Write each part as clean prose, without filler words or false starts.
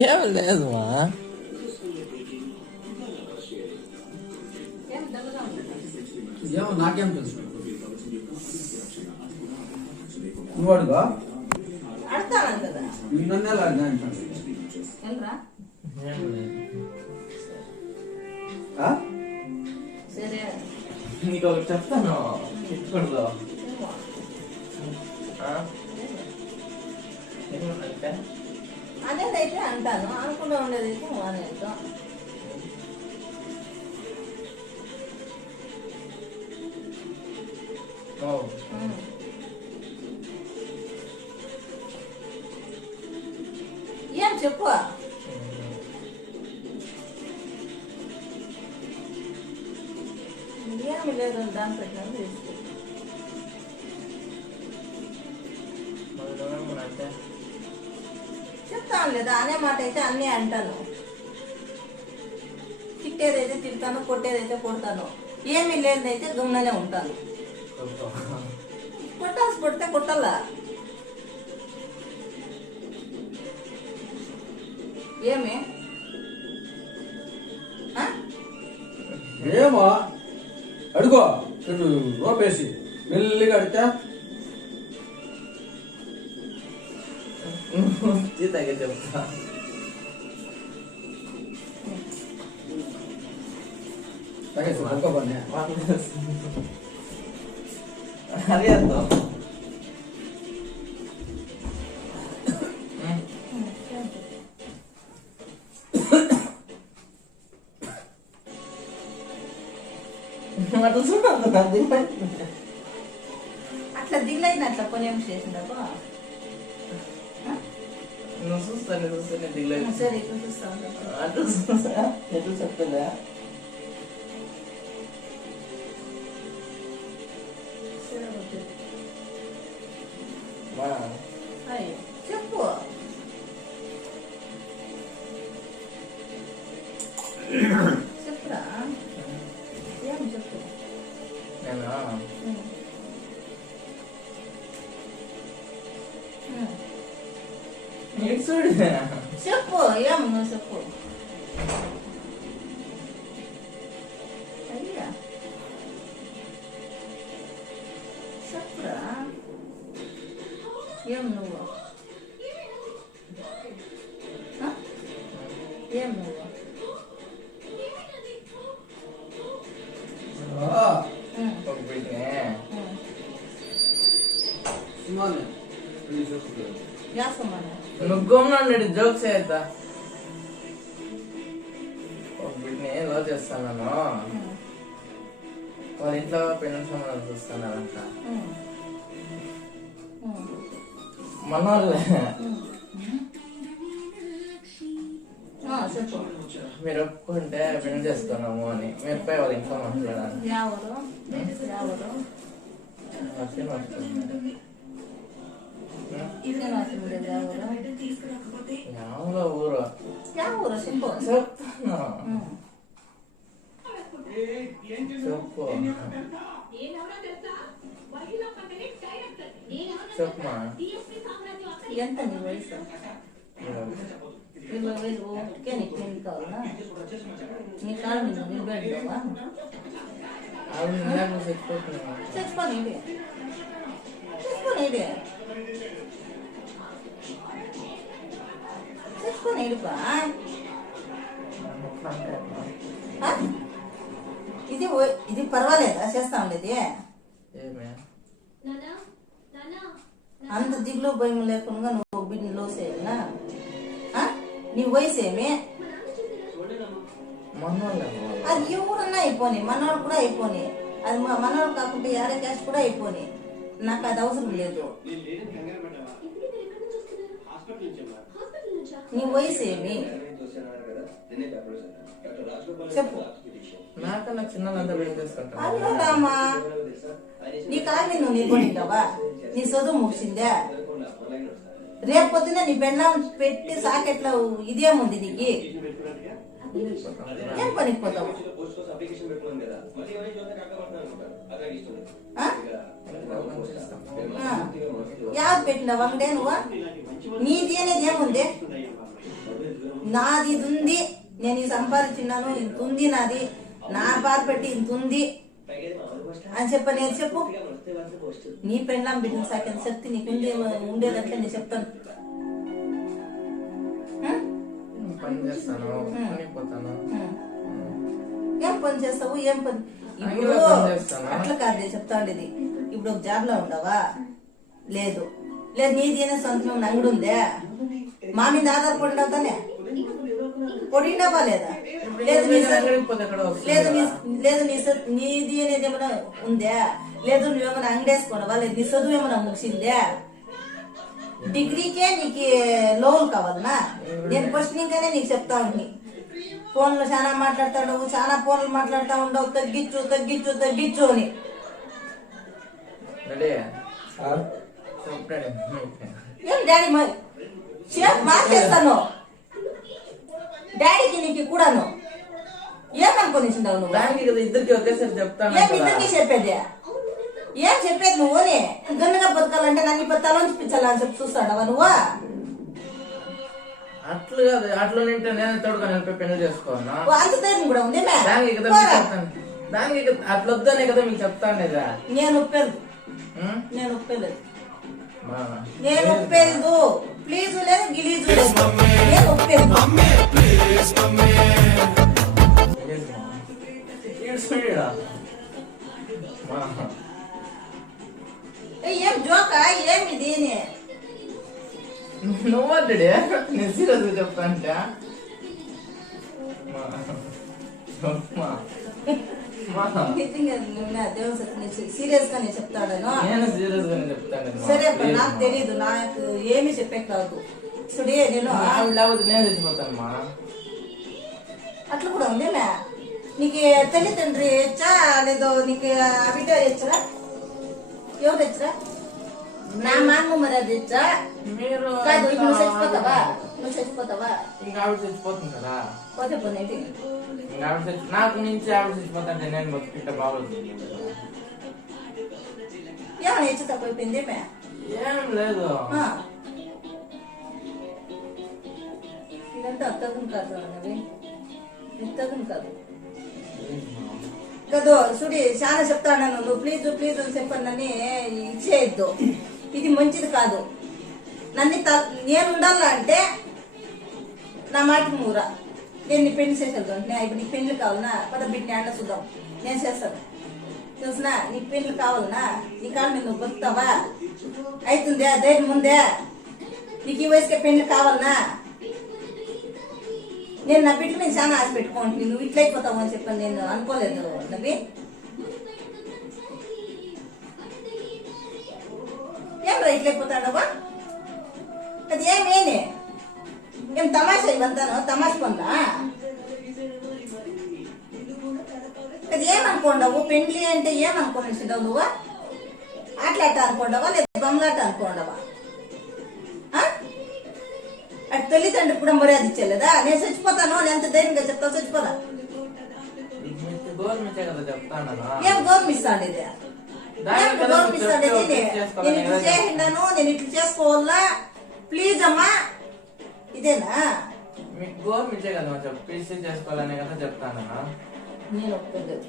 ఏం లేదు మా ఏమో నాకేం తెలుసు నువ్వు అడుగా అడతాను కదా నన్నే లాడినా వెళ్ళరా సరే నీకు ఒకటి చెప్తాను ఇట్టుకుంటూ అంటే అనేదైతే అంటాను అనుకుంటూ ఉండేదైతే అనేదో ఏం చెప్పు ఏమి లేదు దాని పెట్టినా తీసుకో అంటే చెప్తాను లేదా అనే మాట అయితే అన్నీ అంటాను తిట్టేదైతే తిడతాను కొట్టేదైతే కొడతాను ఏమీ లేదైతే గమ్ముననే ఉంటాను కొట్టాల్సి కొడితే కొట్టాలా ఏమి ఏమో అడుగో ఇటు రోపేసి మెల్లిగా అడితే జీతాగా చెప్తా తగ్గేసి ఒక్క పని అదే అర్థం అట్లా దిగులైన అట్లా కొనేం చేసిందబ్బా నువ్వు చూస్తాను చూస్తాను దిగలేదు సరే ఇక్కడ చూస్తా ఉంటా అటు చూస్తా ఎటు చెప్తుందా సరే ఓకే. మా అయ్యో చెప్పు చెప్పురా ఏం చెప్పు నేను ఉం. ఉం. నీకు చూడు చెప్పు ఏం నువ్వు చెప్పు అయ్యా చెప్పురా ఏం నువ్వు ఆ? ఏం నువ్వు ఉం. ఒక బిడ్డనే ఉం. సుమానే చూసుకుంటాను యాసమ్మా నువ్వు గమ్మునుండి జోక్స్ చేద్దా ఒక బిడ్డని లవ్ చేస్తాను వాళ్ళ ఇంట్లో పెళ్లి సంబంధాలు చూస్తున్నారంట మన వాళ్ళే చెప్పు మీరు ఒప్పుకుంటే పెళ్లి చేసుకున్నాము అని మీరు పోయి వాళ్ళ ఇంట్లో మాట్లాడాలి ఎవరు ఎవరు అట్లే మాట్లాడుతున్నారు ఇదే నాకు ఉండేది ఎవరు యావలో ఊరు ఎవరు చెప్పు చెప్తాను ఉం. చెప్పు చెప్పమా ఎంత నీ వయసు 20,000 ఓకే నీకు నేను కావాలా నీ కాళ్ళ మీద నిలబెడతావా ఆవిడ లేకపోతే చచ్చిపోతున్నాను చచ్చిపోనేది చచ్చిపోనేది చచ్చిపోనేదిపా ఇది పర్వాలేదా చేస్తా ఉండేది ఏమే అంత దిగులు భయం లేకుండా నువ్వు బిడ్డని లోసేయాలా నీ వయసు ఏమి మనోళ్ళే అది ఎవరన్నా అయిపోని మనోడు కూడా అయిపోని అది మనోడు కాకుండా యారే క్యాష్ కూడా అయిపోని నాకు అది అవసరం లేదు నీ వయసు ఏమి చెప్పు నాకన్నా చిన్నదంతా పెళ్లి చేసుకుంటాను అయ్యో రామా నీ కాళ్ళ నువ్వు నిలబడింటావా నీ చదువు ముగిసిందా రేపు పొద్దున నీ బెండం పెట్టి సాకెట్లో ఇదేముంది నీకు ఏం పనికి పోతావు యాद పెట్టినావు అంగడే నువ్వు నీది అనేది ఏముంది నాది ఇది ఉంది నేను ఇది సంపాదించినాను ఇంత ఉంది నాది నా బాధ పెట్టి ఇంత ఉంది అని నేను చెప్పు నీ పెళ్ళాం బిడ్డను సాకిన శక్తి నీకు ఉండేదంటే నేను చెప్తాను పని చేస్తాను పనికి పోతాను ఏం పని చేస్తావు ఏం పని ఇప్పుడు అట్లా కాదు చెప్తా ఉండేది ఇప్పుడు ఒక జాబ్ లో ఉండవా లేదు లేదు నీది అనే సొంతం అంగడి ఉందే మా మీద ఆధారపడి ఉండవుతానే పొడిండవా లేదా లేదు లేదు నీది అనేది ఏమైనా ఉందా లేదు నువ్వేమైనా అంగడేసుకున్నావా లేదు నీ చదువు ఏమైనా ముగిసిందే డిగ్రీకే నీకు లోన్ కావాలనా నేను క్వశ్చనింగ్గానే నీకు చెప్తా ఉంది ఫోన్లో చాలా మాట్లాడుతావు చాలా ఫోన్లు మాట్లాడుతూ ఉండవు తగ్గించు తగ్గించు తగ్గించు అని ఏం డాడీ మార్చేస్తాను డాడీకి నీకు కూడాను ఏమనుకునిచ్చిండావు నువ్వు ఇద్దరికి ఒకేసారి చెప్తాను ఏం ఇద్దరికి చెప్పేది ఏం చెప్పేది నువ్వుని గన్నుగా బతకాలంటే నన్ను బతాలో చూపించాలని చెప్పి చూస్తాడవా నువ్వు అట్లు కాదు అట్లా నింటే నేను తోడుకొని పెళ్లి చేసుకోవాలా అంత ధైర్యం కూడా ఉంది దానికి అట్లా వద్దనే కదా మీకు చెప్తాను నేను ఒప్పేది నేను ఒప్పేలేదు నేను ఒప్పేదు ప్లీజ్ లేదు గిలీజు లేదు నేను ఒప్పేది ఏం జోకా ఏమిది నువ్వే నేను సీరియస్ చెప్తాంట సీరియస్ గా నేను చెప్తాడను నేను సీరియస్ గానే చెప్తాను సరే నాకు తెలీదు నాకు ఏమి చెప్పే కాదు సుడే నేను నేను తెచ్చిపోతానమ్మా అట్లా కూడా ఉందేనా నీకు తల్లిదండ్రి ఇచ్చా లేదో నీకు బిడ్డ ఇచ్చరా ఎవరు ఇచ్చరా నా మామ మరి అది ఇచ్చా మీరు నువ్వు చచ్చిపోతావా నువ్వు చచ్చిపోతావా ఇంకా ఆవిడ చచ్చిపోతుంది కదా పోతే పోనేటి నాకు నుంచి ఆవిడ చచ్చిపోతాంటే నేను బతుకుంటే బాగోదు ఏమైనా ఇచ్చి తక్కువైపోయింది ఏం లేదు ఇదంతా అత్తగం కాదు అన్నవి ఇంతగం కాదు కదో సుడి చాలా చెప్తాను నువ్వు ప్లీజ్ ప్లీజ్ అని చెప్పండి ఇచ్చేయద్దు ఇది మంచిది కాదు నేను ఉండాలంటే నా మాట మూరా నేను నీ పెళ్లి చేసేద్దాం ఇప్పుడు నీకు పెళ్లి కావాలనా పద బిడ్డని అండ చూద్దాం నేను చేస్తాను చూసినా నీకు పెళ్లి కావాలనా నీ కాళ్ళ మీద నువ్వు బతుకుతావా అవుతుందే ధైర్యం ముందే నీకు ఈ వయసుకే పెళ్లి కావాలనా నేను నా బిడ్డ మీద చాలా ఆశ పెట్టుకోండి నువ్వు ఇట్లా అయిపోతావు అని చెప్పని నేను అనుకోలేదు నవ్వి ఏం రా ఇట్లా అయిపోతాడవా అది ఏమేనే ఏం తమాషా ఇవంతాను తమాష పొందా అది ఏమనుకోండవు పెండ్లి అంటే ఏమనుకోనిస్తావు నువ్వు ఆటలాట అనుకోండవా లేదా బొమ్మలాట అనుకోండవా అటు తల్లిదండ్రులు కూడా మర్యాద ఇచ్చేలేదా నేను చచ్చిపోతాను అని ఎంత ధైర్యంగా చెప్తావు చచ్చిపోరా ఏం గౌరవిస్తాండి ఇది గౌరవిస్తాండి నేను ఇట్లా చేసిండాను నేను ఇట్లా చేసుకోవాలా ప్లీజ్ అమ్మా ఇదేనా మీకు గవర్నమెంట్ కదా చెప్పేసి చేసుకోవాలనే కదా చెప్తానన్నా నేను ఒప్పుకోలేదు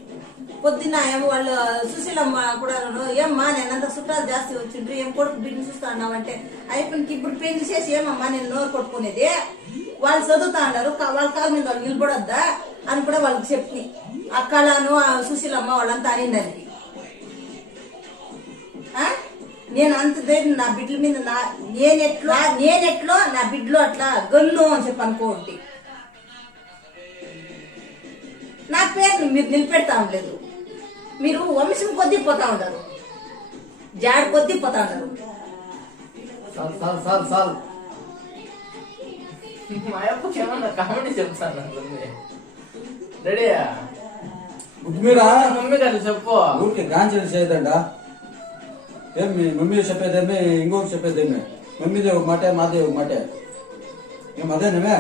పొద్దున్న ఏమో వాళ్ళు సుశీలమ్మ కూడా ఏమ్మా నేనంతా చుట్టాలు జాస్తి వచ్చిండ్రు ఏం కొడుకు బిడ్డను చూస్తా అన్నావంటే అయిపోయింది ఇప్పుడు పెళ్లి చేసి ఏమమ్మా నేను నోరు కొట్టుకునేది వాళ్ళు చదువుతా అన్నారు వాళ్ళ కాళ్ళ మీద వాళ్ళు నిలబడొద్దా అని కూడా వాళ్ళకి చెప్పి అక్కలను సుశీలమ్మ వాళ్ళంతా అనిందని నేను అంత ధైర్యం నా బిడ్డల మీద నేనెట్లో నా బిడ్డలో అట్లా గన్ను అని చెప్పి అనుకోండి నా పేరు మీరు నిలబెడతా ఉండలేదు మీరు వంశం కొద్దీ పోతా ఉంటారు జాడి కొద్దీ పోతా ఉంటారు మా అప్పకి ఏమన్నా కామెడీ చెప్తాను రెడీయా మమ్మీ గారు చెప్పు ఊరికి గాంచలు చేయదండా ఏం మీ మమ్మీ చెప్పేదేమే ఇంకొకటి చెప్పేదేమే మమ్మీదే ఒక మాట మాదే ఒక మాట ఏం అదేనమే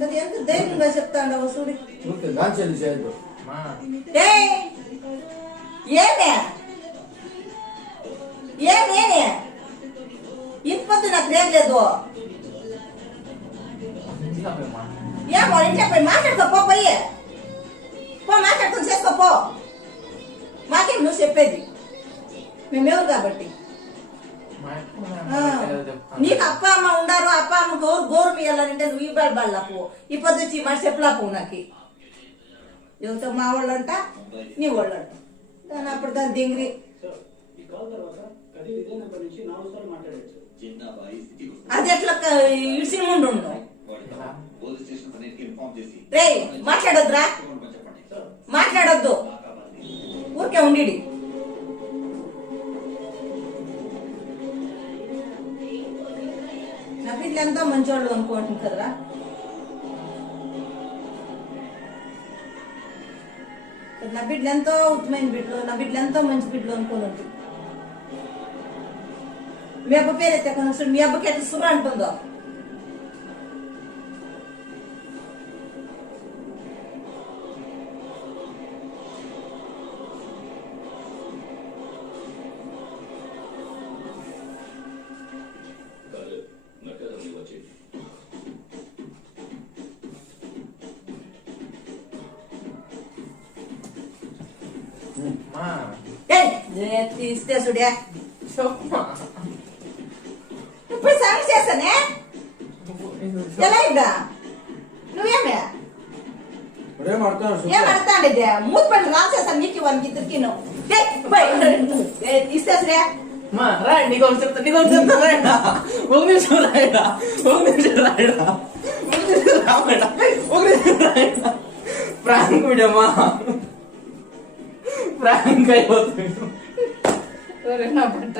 కదా ఎంత ధైర్యంగా చెప్తాండవు చూడు. ఊరికే గాంచెల్లి చేయొద్దు. మా ఏయ్ ఏమే ఏమేమే ఇప్పొద్దు నాకు రేపు లేదు. మా ఏమో ఇంట్లో పోయి మాట్లాడుకోపో, పోయి పో మాట్లాడుకుని చేసుకోపో. మాకేం నువ్వు చెప్పేది, మేమెవరు కాబట్టి. నీకు అప్ప అమ్మ ఉండారు, అప్ప అమ్మ గౌరవం ఇవ్వాలంటే నువ్వు ఇవ్వాలి బళ్ళకు. ఈ పొద్దు మరి చెప్పులాపు నాకు ఎవరితో మా వాళ్ళంట నీ వాళ్ళంట దాని అప్పుడు దాని దింగిరి అది ఎట్లా ఇడిసిన ముందు ఉండు. రే మాట్లాడొద్దురా, మాట్లాడొద్దు, ఊరికే ఉండి. నా బిడ్డలు ఎంతో మంచోళ్ళు అనుకుంటుంది కదరా. నా బిడ్డలు ఎంతో ఉత్తమైన బిడ్డలు, నా బిడ్డలు ఎంతో మంచి బిడ్డలు అనుకోని ఉంటుంది. మీ అబ్బ పేరు ఎత్తే కొనొచ్చు, మీ అబ్బకి ఎట్లా సుర అంటుందో. మా తీస్తే సుడే చెప్పమా ఇప్పుడు సంగ చేస్తానే ఎలా ఇద్దా నువ్వేమే ఇప్పుడేం అర్థం ఏం అడతాండిదే మూతి పళ్ళు రాసేస్తాను నీకు వానికి ఇద్దరికి ఇస్తే సుడే. మా రా నీకు చెప్తా, నీకు చెప్తా రాయడా, ఒక నిమిషం రాయడా, ఒక నిమిషం రాయడా, ఒక నిమిషం రాయడా, ఒక నిమిషం రాయడా. ప్రాంక్ వీడమ్మా, ప్రాంక్ అయిపోతుంది. నా పట్ట